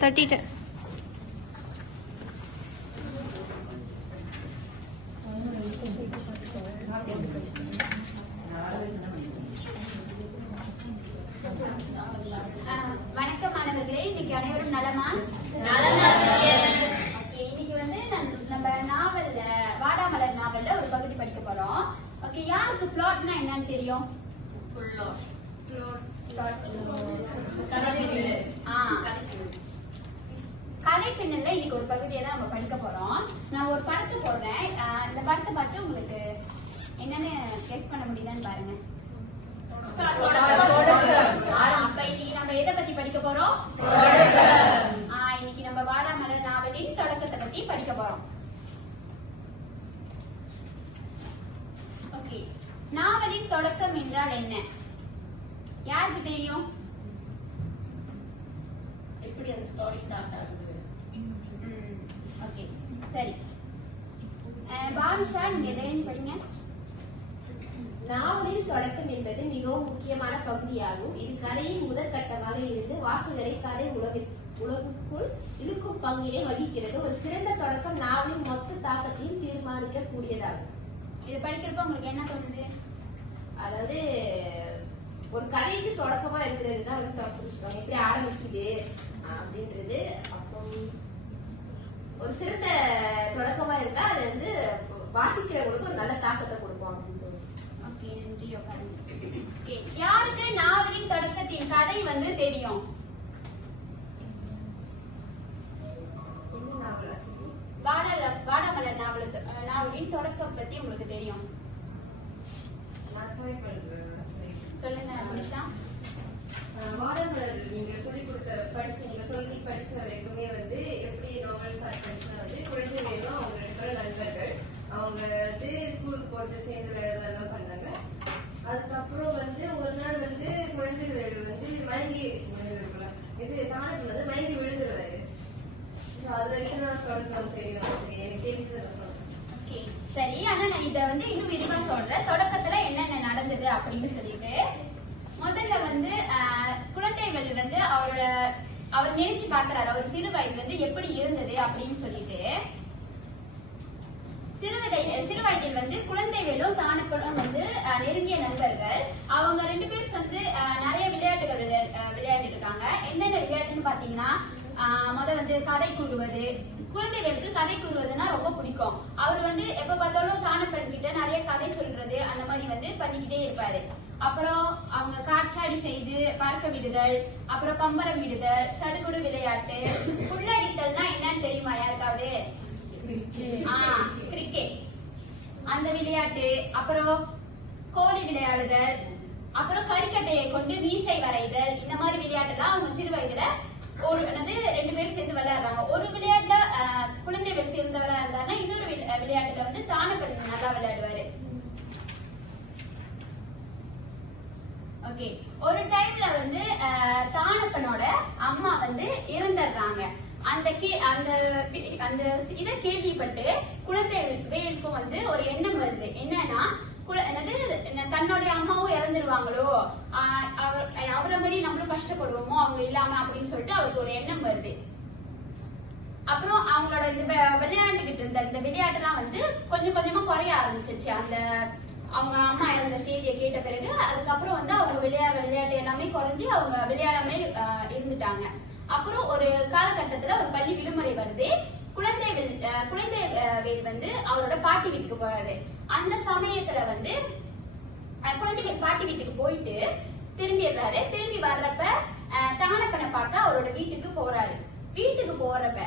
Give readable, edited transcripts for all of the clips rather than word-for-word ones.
தட்டிட்டேன். வணக்கம் மாணவர்களே, இன்னைக்கு அனைவரும் நலமா? இன்னைக்கு வந்து நம்ம நாவல்ல வாடாமலர் நாவல்ல ஒரு பகுதி படிக்க போறோம். ஓகே, யாருக்கு பிளாட்னா என்னன்னு தெரியும்? கதை பின்னல்ல இன்னைக்கு ஒரு பகுதியை தான் நம்ம படிக்க போறோம். நான் ஒரு படத்தை போடுறேன். இந்த படத்தை பார்த்து உங்களுக்கு என்னன்னு கெஸ் பண்ண முடியுதான்னு பாருங்க. அப்ப இன்னைக்கு நம்ம எதை பத்தி படிக்க போறோம்? இன்னைக்கு நம்ம வாடாமலர் நாவலின் தொடக்கத்தை பத்தி படிக்க போறோம். ஓகே, நாவலின் தொடக்கம் என்றால் என்ன? யாருக்கு தெரியும்? எப்படி அந்த ஸ்டோரி ஸ்டார்ட் ஆகுது? ஓகே, சரி. பானுஷா, நீங்க எதையும் படிங்க. நாவலின் தொடக்கம் என்பது மிகவும் முக்கியமான பகுதியாகும். இது கதையின் முதற்கட்டமாக இருந்து வாசகரை கதை உலகுக்குள் இழுக்கும் பங்கினை வகிக்கிறது. ஒரு சிறந்த தொடக்கம் நாவலின் மொத்த தாக்கத்தையும் தீர்மானிக்க கூடியதாகும். இது படிக்கிறப்ப உங்களுக்கு என்ன தோணுது? அதாவது ஒரு கதைக்கு தொடக்கமா இருக்கிறது தான் எப்படி ஆரம்பிக்குது அப்படின்றது. அப்போ ஒரு சிறந்த தொடக்கமா இருந்தா அது வந்து வாசிக்கிறவங்களுக்கு ஒரு நல்ல தாக்கத்தை கொடுக்கும் அப்படின்னு. ஓகே, நன்றி. யாருக்கு நாவலின் தொடக்கத்தின் கதை வந்து தெரியும்? வாடாமலர் நாவலின் தொடக்கம் பத்தி உங்களுக்கு தெரியும்? சொல்லுங்க அனுஷா. வாடாமலர் நீங்க சொல்லி கொடுத்த நீங்க சொல்லி படிச்ச வரைக்குமே வந்து எப்படி நாவல் ஸ்டார்ட் படிச்சுன்னா வந்து குழந்தை வேணும் அவங்க 2 பேரும் நண்பர்கள். அவங்க வந்து ஸ்கூலுக்கு போட்டு சேர்ந்து விளையாடுறதெல்லாம் பண்ணாங்க. அதுக்கப்புறம் வந்து ஒரு நாள் வந்து குழந்தைகள் வந்து மயங்கி இது தானத்தில் வந்து மயங்கி விழுந்துருவாரு. அது வரைக்கும் தான் தொடக்கம் தெரியும். எனக்கு தெரிஞ்சது. ஓகே, சரி. ஆனா நான் இத வந்து இன்னும் விரிவா சொல்றேன். தொடக்கத்துல என்னென்ன நடந்தது அப்படின்னு சொல்லிட்டு, முதல்ல வந்து குழந்தைகள் வந்து அவர் நினைச்சு பாக்குறாரு அவர் சிறு வயது வந்து எப்படி இருந்தது அப்படின்னு சொல்லிட்டு. சிறு வயதில் வந்து குழந்தைகளும் தானப்படும் வந்து நெருங்கிய நண்பர்கள். அவங்க 2 பேரும் வந்து நிறைய விளையாட்டுகள் விளையாண்டு இருக்காங்க. என்னென்ன விளையாட்டுன்னு பாத்தீங்கன்னா, வந்து கதை கூறுவது. குழந்தைகளுக்கு கதை கூறுவதுன்னா ரொம்ப பிடிக்கும். அவர் வந்து எப்ப பார்த்தாலும் தானப்பெண் கிட்ட நிறைய கதை சொல்றது அந்த மாதிரி வந்து பண்ணிக்கிட்டே இருப்பாரு. அப்புறம் அவங்க காற்றாடி செய்து பறக்க விடுதல், அப்புறம் பம்பரம் விடுதல், சடுகுடு விளையாட்டு. புல்லடித்தல்னா என்னன்னு தெரியுமா யாருக்காவது? கிரிக்கெட் அந்த விளையாட்டு. அப்புறம் கோழி விளையாடுதல், அப்புறம் கறிக்கட்டையை கொண்டு மீசை வரைதல். இந்த மாதிரி விளையாட்டுலாம் அவங்க சிறு வயதுல ஒரு 2 பேரும் சேர்ந்து விளையாடுறாங்க. ஒரு விளையாட்டுல குழந்தைகள் சேர்ந்து விளையாடுறாங்கன்னா இன்னொரு விளையாட்டுல வந்து தானப்பெண் நல்லா விளையாடுவாரு. ஓகே, ஒரு டைம்ல வந்து தானப்பெண்ணோட அம்மா வந்து இறந்துடுறாங்க. அந்த இத கேள்விப்பட்டு குழந்தை வேலுக்கும் வந்து ஒரு எண்ணம் வருது. என்னன்னா, தன்னுடைய அம்மாவும் இறந்துருவாங்களோ, அவரை மாதிரி நம்மளும் கஷ்டப்படுவோமோ அவங்க இல்லாம அப்படின்னு சொல்லிட்டு அவருக்கு ஒரு எண்ணம் வருது. அப்புறம் அவங்களோட இந்த விளையாண்டுகிட்டு இருந்த இந்த விளையாட்டுலாம் வந்து கொஞ்சம் கொஞ்சமா குறைய ஆரம்பிச்சிருச்சு. அவங்க அம்மா இறந்த செய்தியை கேட்ட பிறகு அதுக்கப்புறம் வந்து அவங்க விளையாட்டு எல்லாமே குறைஞ்சு அவங்க விளையாடாம இருந்துட்டாங்க. அப்புறம் ஒரு காலகட்டத்துல ஒரு பள்ளி விடுமுறை வருது. குழந்தைவேல் வந்து அவரோட பாட்டி வீட்டுக்கு போறாரு. அந்த சமயத்துல வந்து குழந்தைவேல் பாட்டி வீட்டுக்கு போயிட்டு திரும்பிடுறாரு. திரும்பி வர்றப்ப தானப்பெண்ணை பார்க்க அவரோட வீட்டுக்கு போறாரு. வீட்டுக்கு போறப்ப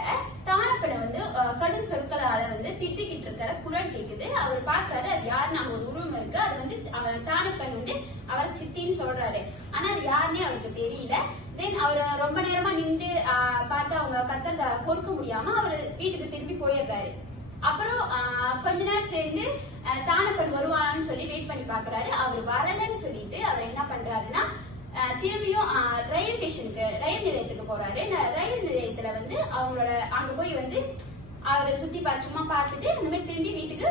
தானப்பெண்ணை வந்து கடும் சொற்களால வந்து திட்டிக்கிட்டு இருக்கிற குரல் கேக்குது. அவர் பாக்குறாரு, அது யாருன்னு அங்க ஒரு உருவம் இருக்கு. அது வந்து அவர் தானப்பெண் வந்து அவர் சித்தின்னு சொல்றாரு. ஆனா அது யாருன்னே அவருக்கு தெரியல. தென் அவர் ரொம்ப நேரமா நின்று பார்த்து அவங்க கத்தறத பொறுக்க முடியாம அவர் வீட்டுக்கு திரும்பி போயிடுறாரு. அப்புறம் கொஞ்ச நேரம் சேர்ந்து தானப்பெண் வருவானான்னு சொல்லி வெயிட் பண்ணி பாக்குறாரு. அவர் வரலன்னு சொல்லிட்டு அவர் என்ன பண்றாருன்னா திரும்பியும் ரயில் ஸ்டேஷனுக்கு ரயில் நிலையத்துக்கு போறாரு. ரயில் நிலையத்துல வந்து அவங்களோட அங்க போய் வந்து அவரை சுத்தி சும்மா பார்த்துட்டு அந்த மாதிரி திரும்பி வீட்டுக்கு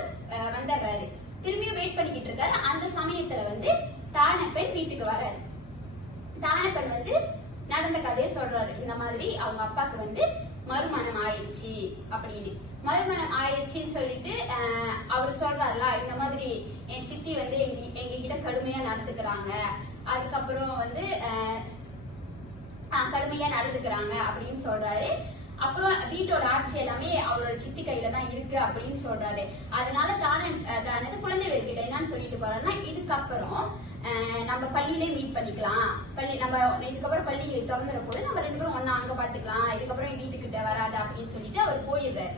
வந்துடுறாரு. திரும்பியும் வெயிட் பண்ணிக்கிட்டு இருக்காரு. அந்த சமயத்துல வந்து தானப்பெண் வீட்டுக்கு வராரு. தானப்பன் வந்து நடந்த கதையை சொல்றாரு. இந்த மாதிரி அவங்க அப்பாக்கு வந்து மறுமணம் ஆயிடுச்சு அப்படின்னு. மறுமணம் ஆயிடுச்சுன்னு சொல்லிட்டு அவர் சொல்றாருல, இந்த மாதிரி என் சித்தி வந்து எங்க கிட்ட கடுமையா நடந்துக்கிறாங்க, அதுக்கப்புறம் வந்து கடுமையா நடந்துக்கிறாங்க அப்படின்னு சொல்றாரு. அப்புறம் வீட்டோட ஆட்சி எல்லாமே அவரோட சித்தி கையில தான் இருக்கு அப்படின்னு சொல்றாரு. அதனால தானது குழந்தைகள் கிட்ட என்னன்னு சொல்லிட்டு போறாருன்னா, இதுக்கப்புறம் நம்ம பள்ளியிலே மீட் பண்ணிக்கலாம், நம்ம இதுக்கப்புறம் பள்ளி திறந்துற போது நம்ம 2 பேரும் ஒன்னா அங்க பாத்துக்கலாம், இதுக்கப்புறம் என் வீட்டுக்கிட்ட வராது அப்படின்னு சொல்லிட்டு அவர் போயிடுறாரு.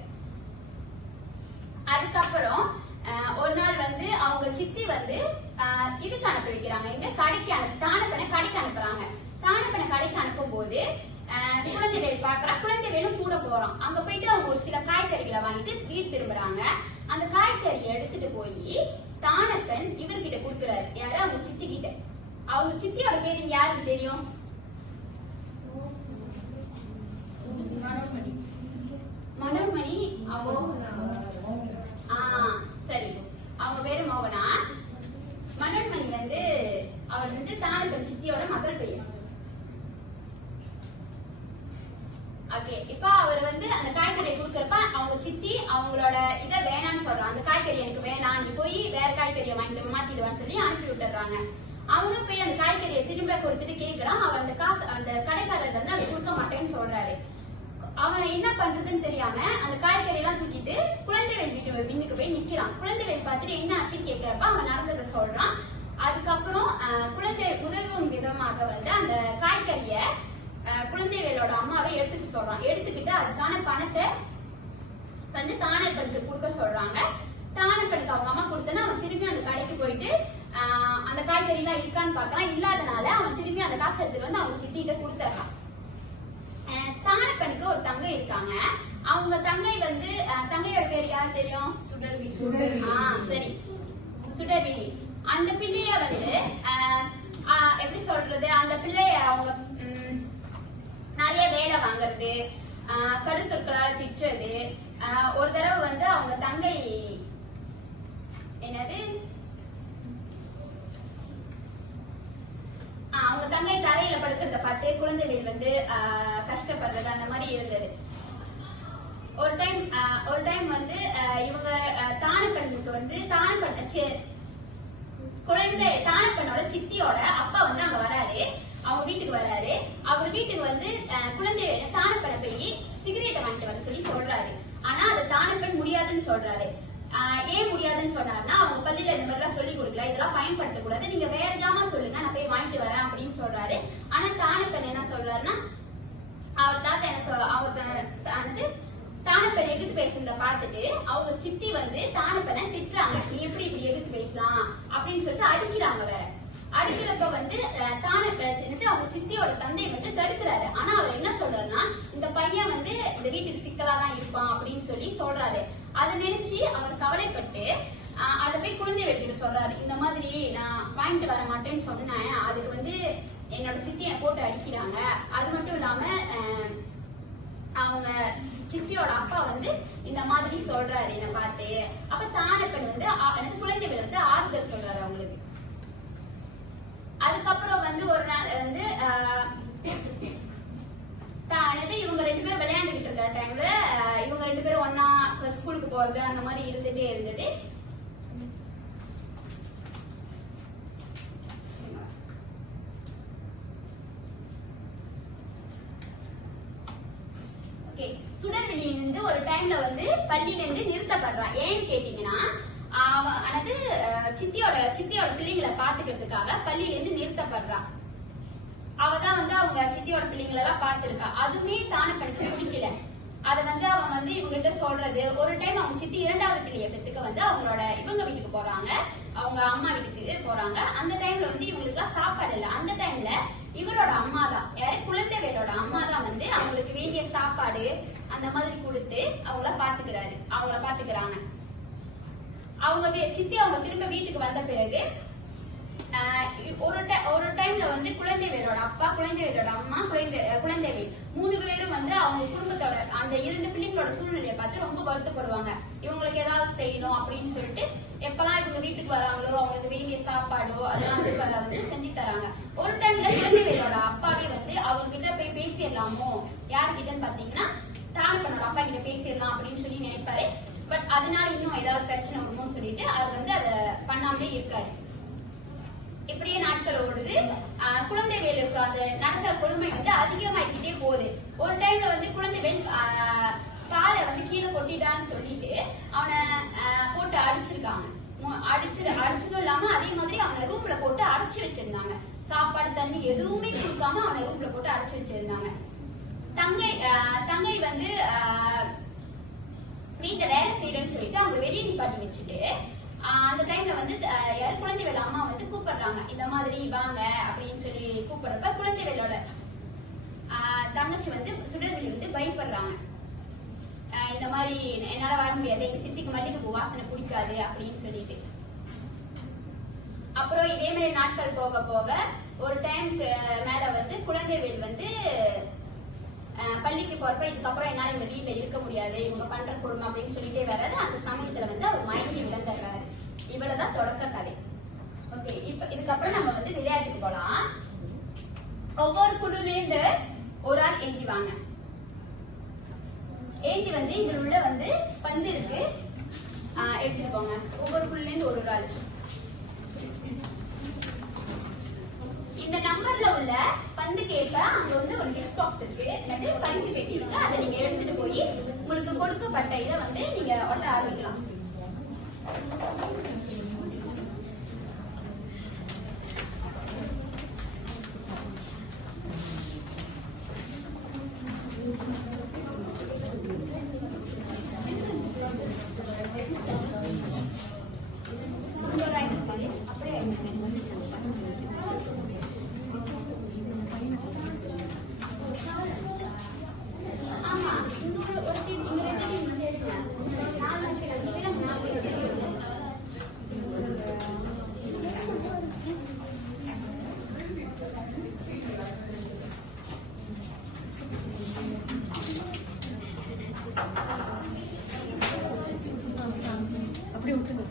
அதுக்கப்புறம் ஒரு நாள் வந்து அவங்க சித்தி வந்து இதுக்கு அனுப்பி வைக்கிறாங்க, எங்க கடைக்கு தானப்பனை கடைக்கு அனுப்புறாங்க. தானப்பனை கடைக்கு அனுப்பும் போது குழந்தைவேல் பாக்குறா. குழந்தைவேலும் கூட போறான். அங்க போயிட்டு அவங்க ஒரு சில காய்கறிகளை வாங்கிட்டு வீடு திரும்புறாங்க. அந்த காய்கறியை எடுத்துட்டு போய் தானப்பன் இவர்கிட்ட கொடுக்குறாரு. யாரு? அவங்க சித்தி கிட்ட. அவங்க சித்தியோட பேரு யாருக்கு தெரியும்? மனோன்மணி. சரி, அவங்க பேரு மோகனா. மனோன்மணி வந்து அவர் வந்து தானப்பன் சித்தியோட மகள் பெயர். ஓகே, இப்ப அவர் வந்து அந்த காய்கறியை கொடுக்கறப்ப அவங்க சித்தி அவங்களோட இதை வேணான்னு சொல்றாங்க. அந்த காய்கறி எனக்கு வேணாம், நீ போய் வேற காய்கறியை வாங்கிட்டு மாத்திடுவான்னு சொல்லி அனுப்பி விட்டுறாங்க. அவனும் போய் அந்த காய்கறியை திரும்ப கொடுத்துட்டு கேட்கிறான். அவன் அந்த காசு அந்த கடைக்காரர் வந்து அதை கொடுக்க மாட்டேன்னு சொல்றாரு. அவன் என்ன பண்றதுன்னு தெரியாம அந்த காய்கறி எல்லாம் தூக்கிட்டு குழந்தைவேல் வீட்டு பின்னுக்கு போய் நிக்கிறான். குழந்தைவேல் பார்த்துட்டு என்ன ஆச்சுன்னு கேட்கிறப்ப அவன் நடந்ததை சொல்றான். அதுக்கப்புறம் குழந்தைவேல் உதவும் விதமாக வந்து அந்த காய்கறிய குழந்தைவேலோட அம்மாவை எடுத்துக்க சொல்றான். எடுத்துக்கிட்டு அதுக்கான பணத்தை வந்து தானப்பனுக்கு கொடுக்க சொல்றாங்க. தானப்பனுக்கு அவங்க அம்மா கொடுத்தனா அவன் திரும்பி அந்த கடைக்கு போயிட்டு அந்த காய்கறி எல்லாம் இருக்கான்னு பாக்கலாம். இல்லாதனால அவன் திரும்பி அந்த காசு எடுத்துட்டு வந்து அவங்க சித்திகிட்ட கொடுத்துறான். தானப்பனுக்கு ஒரு தங்கை இருக்காங்க. அவங்க தங்கை வந்து தங்கையோட பேர் யாரு தெரியும்? சரி, சுடர்விழி. அந்த பிள்ளைய வந்து எப்படி சொல்றது, அந்த பிள்ளைய அவங்க நிறைய வேலை வாங்குறது, கடு சொற்களால் திட்டுறது. ஒரு தடவை வந்து அவங்க தங்கை என்னது அவங்க தங்கை தரையில படுக்கிறத பார்த்து குழந்தைகள் வந்து கஷ்டப்படுறது அந்த மாதிரி இருந்தது. ஒரு டைம் வந்து இவங்க தானப்பனுக்கு வந்து தானப்பனோட சித்தியோட அப்பா வந்து அங்க வராரு. அவங்க வீட்டுக்கு வராரு. அவர் வீட்டுக்கு வந்து குழந்தை தானப்பனை போய் சிகரெட்டை வாங்கிட்டு வர சொல்லி சொல்றாரு. ஆனா அதை தானப்பன் முடியாதுன்னு சொல்றாரு. ஏன் முடியாதுன்னு சொன்னாருன்னா, அவங்க பள்ளியில இந்த மாதிரி எல்லாம் சொல்லி கொடுக்கல, இதெல்லாம் பயன்படுத்தக்கூடாது, நீங்க வேற ஜாமா சொல்லுங்க, நான் போய் வாங்கிட்டு வரேன் அப்படின்னு சொல்றாரு. ஆனா தானப்பன் என்ன சொல்றாருன்னா, அவர் தாத்தா என்ன தானப்பன் எதிர்த்து பேசுறத பார்த்துட்டு அவங்க சித்தி வந்து தானப்பனை திட்டுறாங்க. நீ எப்படி இப்படி எதிர்த்து பேசலாம் அப்படின்னு சொல்லிட்டு அடிக்கிறாங்க. வேற அடிக்கிறப்ப வந்து அவங்க சித்தியோட தந்தை வந்து தடுக்கிறாரு. ஆனா அவர் என்ன சொல்றாருன்னா, இந்த பையன் வந்து இந்த வீட்டுக்கு சிக்கலா தான் இருப்பான் அப்படின்னு சொல்லி சொல்றாரு. அதை நினைச்சு அவர் கவலைப்பட்டு அதை போய் குழந்தைவேல் கிட்ட சொல்றாரு. இந்த மாதிரி நான் வாங்கிட்டு வர மாட்டேன்னு சொன்னேன், அதுக்கு வந்து என்னோட சித்தி என்னை போட்டு அடிக்கிறாங்க. அது மட்டும் இல்லாம அவங்க சித்தியோட அப்பா வந்து இந்த மாதிரி சொல்றாரு என்ன பார்த்து. அப்ப தானப்பன் வந்து குழந்தைவேல் வந்து ஆறுதல் சொல்றாரு அவங்களுக்கு. அதுக்கப்புறம் வந்து ஒரு நாள் வந்து இவங்க 2 பேரும் விளையாண்டுகிட்டு இருக்கிற டைம்ல இவங்க 2 பேரும் ஒன்னா ஸ்கூலுக்கு போறது அந்த மாதிரி இருந்துட்டே இருந்தது. சுடர்விழி வந்து ஒரு டைம்ல வந்து பள்ளியில இருந்து நிறுத்தப்படுறான். ஏன்னு கேட்டீங்கன்னா, சித்தியோட பிள்ளைங்களை பாத்துக்கிறதுக்காக பள்ளியில இருந்து நிறுத்தப்படுறான். அவதான் வந்து அவங்க சித்தியோட பிள்ளைங்களை எல்லாம் பார்த்திருக்கா. அதுவுமே தானப்பனுக்கு பிடிக்கல. அத வந்து அவன் வந்து இவங்ககிட்ட சொல்றது. ஒரு டைம் அவங்க சித்தி 2வது பிள்ளைய பெத்துக்க வந்து அவங்களோட இவங்க வீட்டுக்கு போறாங்க, அவங்க அம்மா வீட்டுக்கு போறாங்க. அந்த டைம்ல வந்து இவங்களுக்கு எல்லாம் சாப்பாடு இல்ல. அந்த டைம்ல இவரோட அம்மா தான், யாரு குழந்தைவேலோட அம்மா தான் வந்து அவங்களுக்கு வேண்டிய சாப்பாடு அந்த மாதிரி கொடுத்து அவங்கள பாத்துக்கிறாங்க. அவங்க சித்தி அவங்க திரும்ப வீட்டுக்கு வந்த பிறகு ஒரு டைம்ல வந்து குழந்தைவேலோட அப்பா, குழந்தைவேலோட அம்மா, குழந்தைவேல் 3 பேரும் வந்து அவங்க குடும்பத்தோட அந்த 2 பிள்ளைங்களோட சூழ்நிலையை பார்த்து ரொம்ப வருத்தப்படுவாங்க. இவங்களுக்கு ஏதாவது செய்யணும் அப்படின்னு சொல்லிட்டு எப்பெல்லாம் இவங்க வீட்டுக்கு வராங்களோ அவங்களுக்கு வேண்டிய சாப்பாடோ அதெல்லாம் வந்து செஞ்சு தராங்க. ஒரு டைம்ல குழந்தைவேலோட பேசிடலாமோ, யாருக்கிட்டன்னு பாத்தீங்கன்னா தானப்பனோட அப்பா கிட்ட பேசிடலாம் அப்படின்னு சொல்லி நினைப்பாரு. பட் அதனால இன்னும் ஏதாவது பிரச்சனை வருமோன்னு சொல்லிட்டு அவர் வந்து அதை பண்ணாமலே இருக்காரு. இப்படியே நாட்கள் ஓடுது. குழந்தைவேலுக்கு அந்த நடக்கிற கொடுமை வந்து அதிகமாகிட்டே போகுது. ஒரு டைம்ல வந்து குழந்தைவேல் பாலை வந்து கீழே கொட்டிட்டான்னு சொல்லிட்டு அவனை போட்டு அடிச்சிருக்காங்க. அடிச்சதும் இல்லாம அதே மாதிரி அவனை ரூம்ல போட்டு அடைச்சு வச்சிருந்தாங்க. சாப்பாடு தண்ணி எதுவுமே கொடுக்காம அவனை ரூம்ல போட்டு அடைச்சு வச்சிருந்தாங்க. தங்கை வந்து வீட்டுல வேலை செய்யறேன்னு சொல்லிட்டு அவங்க வெளியே நிப்பாட்டி வச்சுட்டு அந்த டைம்ல வந்து குழந்தைவேல் அம்மா வந்து கூப்பிடுறாங்க. இந்த மாதிரி வாங்க அப்படின்னு சொல்லி கூப்பிடுறப்ப குழந்தைவேலோட தங்கச்சி வந்து சுடர்வெளி வந்து பயப்படுறாங்க. இந்த மாதிரி என்னால வர முடியாது, எங்க சித்திக்கு மல்லிகைப்பூ வாசனை பிடிக்காது அப்படின்னு சொல்லிட்டு. அப்புறம் இதே மாதிரி நாட்கள் போக போக ஒரு டைம்க்கு மேல வந்து குழந்தைவேல் வந்து பள்ளிக்கு போறப்ப இதுக்கப்புறம் என்னால இந்த வீட்டுல இருக்க முடியாது, இவங்க பண்ற கொடுமை அப்படின்னு சொல்லிட்டே வர்றாரு. அந்த சமயத்துல வந்து அவர் மயங்கி விழுந்துடுறாரு. இவ்வளவுதான் தொடக்க கதை. ஓகே, இப்ப இதுக்கப்புறம் நம்ம வந்து விளையாட்டுக்கு போலாம். ஒவ்வொரு குழுல இருந்து ஒரு ஆள் ஏந்தி வாங்க. ஏந்தி வந்து இங்க உள்ள வந்து பந்து இருக்கு, எடுத்துட்டு போங்க. ஒவ்வொரு குழுல இருந்து ஒரு ஆள். இந்த நம்பர்ல உள்ள பந்து கேட்க அங்க வந்து ஒரு கிஃப்ட் பாக்ஸ் இருக்கு, பந்து பெட்டி இருக்கு. அதை நீங்க எடுத்துட்டு போய் உங்களுக்கு கொடுக்கப்பட்ட இதை வந்து நீங்க ஒட்ட ஆரம்பிக்கலாம்.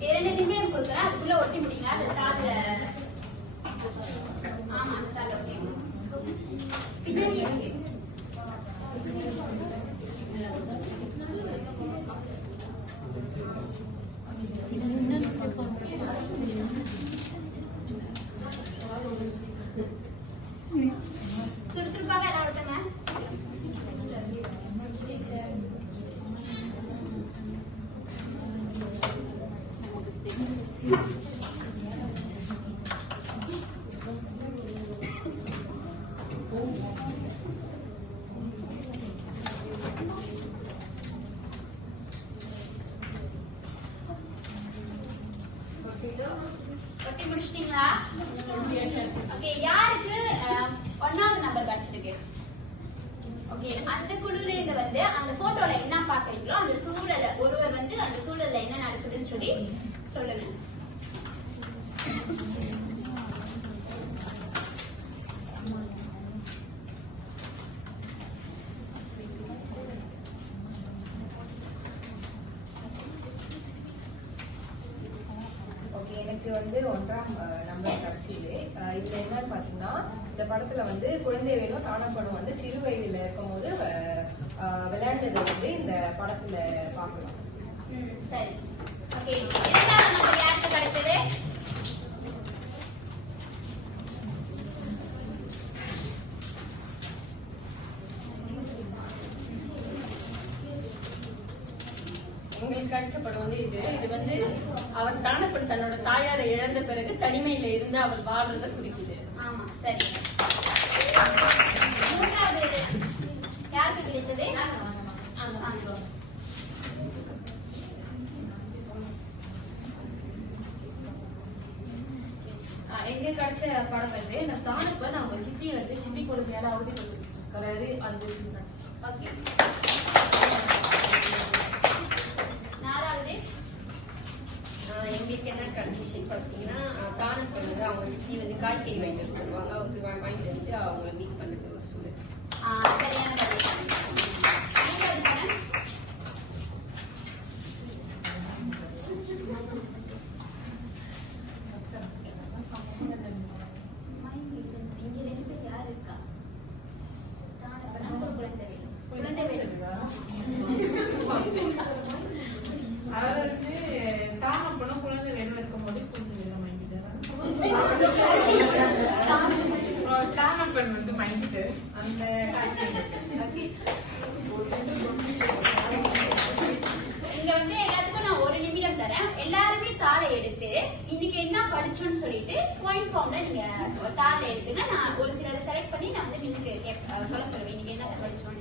இரண்டு நிமிடம் கொடுக்குறேன், அதுக்குள்ள ஒட்டி முடிங்க. அந்த தாள்ல ஆமா அந்த தாள்ல ஒட்டி பின்னாடி இருக்கு. சுறுசுறுப்பாக எல்லாம் ஒட்டுங்க. ஒட்டி முடிச்சிட்டீங்களா? ஓகே, யாருக்கு 1வது நம்பர் கிடைச்சிருக்கு? ஓகே, அந்த குழுல இருந்து வந்து அந்த போட்டோல என்ன பாக்குறீங்களோ அந்த சூழல ஒருவர் வந்து அந்த சூழல்ல என்ன நடக்குதுன்னு சொல்லி சொல்லுங்க. எனக்கு வந்து 1ஆம் நம்பர் கிடைச்சது. இதுல என்னன்னு பாத்தீங்கன்னா, இந்த படத்துல வந்து குழந்தைவேலும் தானப்பனும் வந்து சிறு வயதுல இருக்கும் போது விளையாண்டது வந்து இந்த படத்துல பாக்கலாம். சரி, ஓகே. 2வது நம்பர் யாருக்கு கிடைச்சது? உங்களுக்கு கிடைச்ச படம் வந்து இது வந்து அவர் தானப்பன் தன்னோட தாயாரை இழந்த பிறகு தனிமையில இருந்து அவர் வாழ்றத குறிக்குது. ஆமா, சரி. 3வது யாருக்கு கிடைத்தது? எங்களுக்கு கிடைச்ச படம் வந்து நான் தானப்பன் அவங்க சித்தி வந்து சித்தி கொடுமையால அவதிப்பட்டு அந்த. ஓகே, 4வது எங்களுக்கு என்ன கிடைச்சிச்சு பாத்தீங்கன்னா, தானப்பன் வந்து அவங்க சித்தி வந்து காய்கறி வாங்கிட்டு சொல்லுவாங்க. அவங்க வாங்கிட்டு வந்து அவங்களை மீட் பண்ணிட்டு ஒரு சூழல். சரியான பதில். 5வது படம் இங்க 2 பேர் யாரு இருக்கா? தானப்பன் தானப்பன் வந்து மயங்கிட்டு அந்த காட்சி இங்க வந்து எல்லாத்துக்கும் நான் 1 நிமிடம் தரேன். எல்லாருமே தாளை எடுத்து இன்னைக்கு என்ன படிச்சோம்னு சொல்லிட்டு பாயிண்ட் ஃபார்ம்ல நீங்க தாளை எடுத்துங்க. நான் ஒரு சிலரை செலக்ட் பண்ணி நான் வந்து இன்னைக்கு சொல்ல சொல்லுவேன் இன்னைக்கு என்ன படிச்சோம்னு.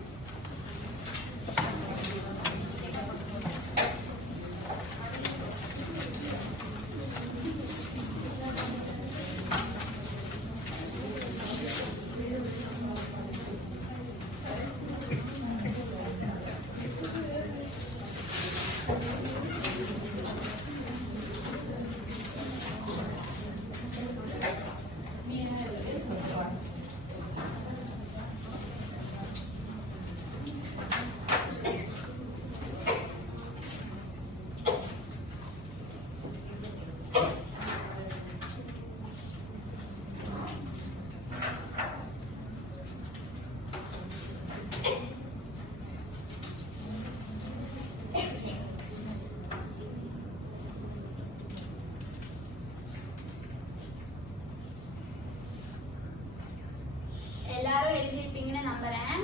எல்லாரும் எழுதிருப்பீங்கன்னு நம்புறேன்.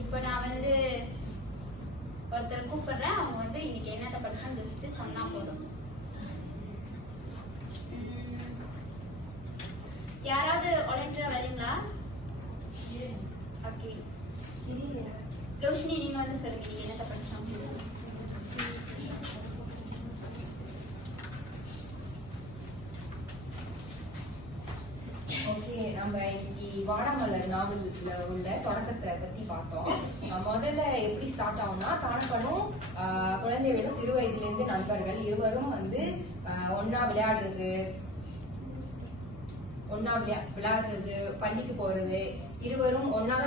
இப்ப நான் வந்து ஒருத்தர் கூப்பிடுறேன். அவங்க வந்து இன்னைக்கு என்னத்தை படிச்சோம் ஜஸ்ட் சொன்னா போதும். யாராவது வாலண்டியரா வரீங்களா? ஓகே, ரோஷினி நீங்க வந்து சொல்லுங்க நீங்க என்னத்தை படிச்சோம். ஓகே, நம்ம இன்னைக்கு வாடாமலர் நாவல்ல உள்ள தொடக்கத்தை பத்தி பார்த்தோம். முதல்ல எப்படி ஸ்டார்ட் ஆகும்னா, தானப்பனும் குழந்தைகளும் சிறு வயதுல இருந்து நண்பர்கள். இருவரும் வந்து ஒன்னா விளையாடுறது, பள்ளிக்கு போறது, இருவரும் ஒன்னாக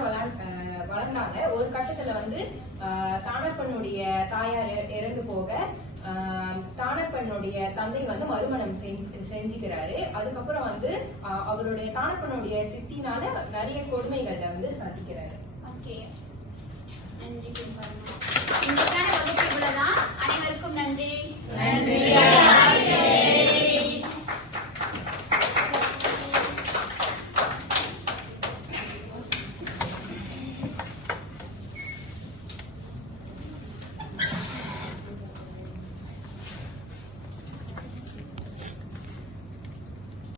வளர்ந்தாங்க. ஒரு கட்டத்துல வந்து தானப்பனுடைய தாயார் இறந்து போக தானப்பனுடைய தந்தை வந்து மறுமணம் செஞ்சுக்கிறாரு. அதுக்கப்புறம் வந்து அவருடைய தானப்பனுடைய சித்தினால நிறைய கொடுமைகளை வந்து சந்திக்கிறாரு. ஓகே, நன்றி. இவ்வளவுதான். அனைவருக்கும் நன்றி.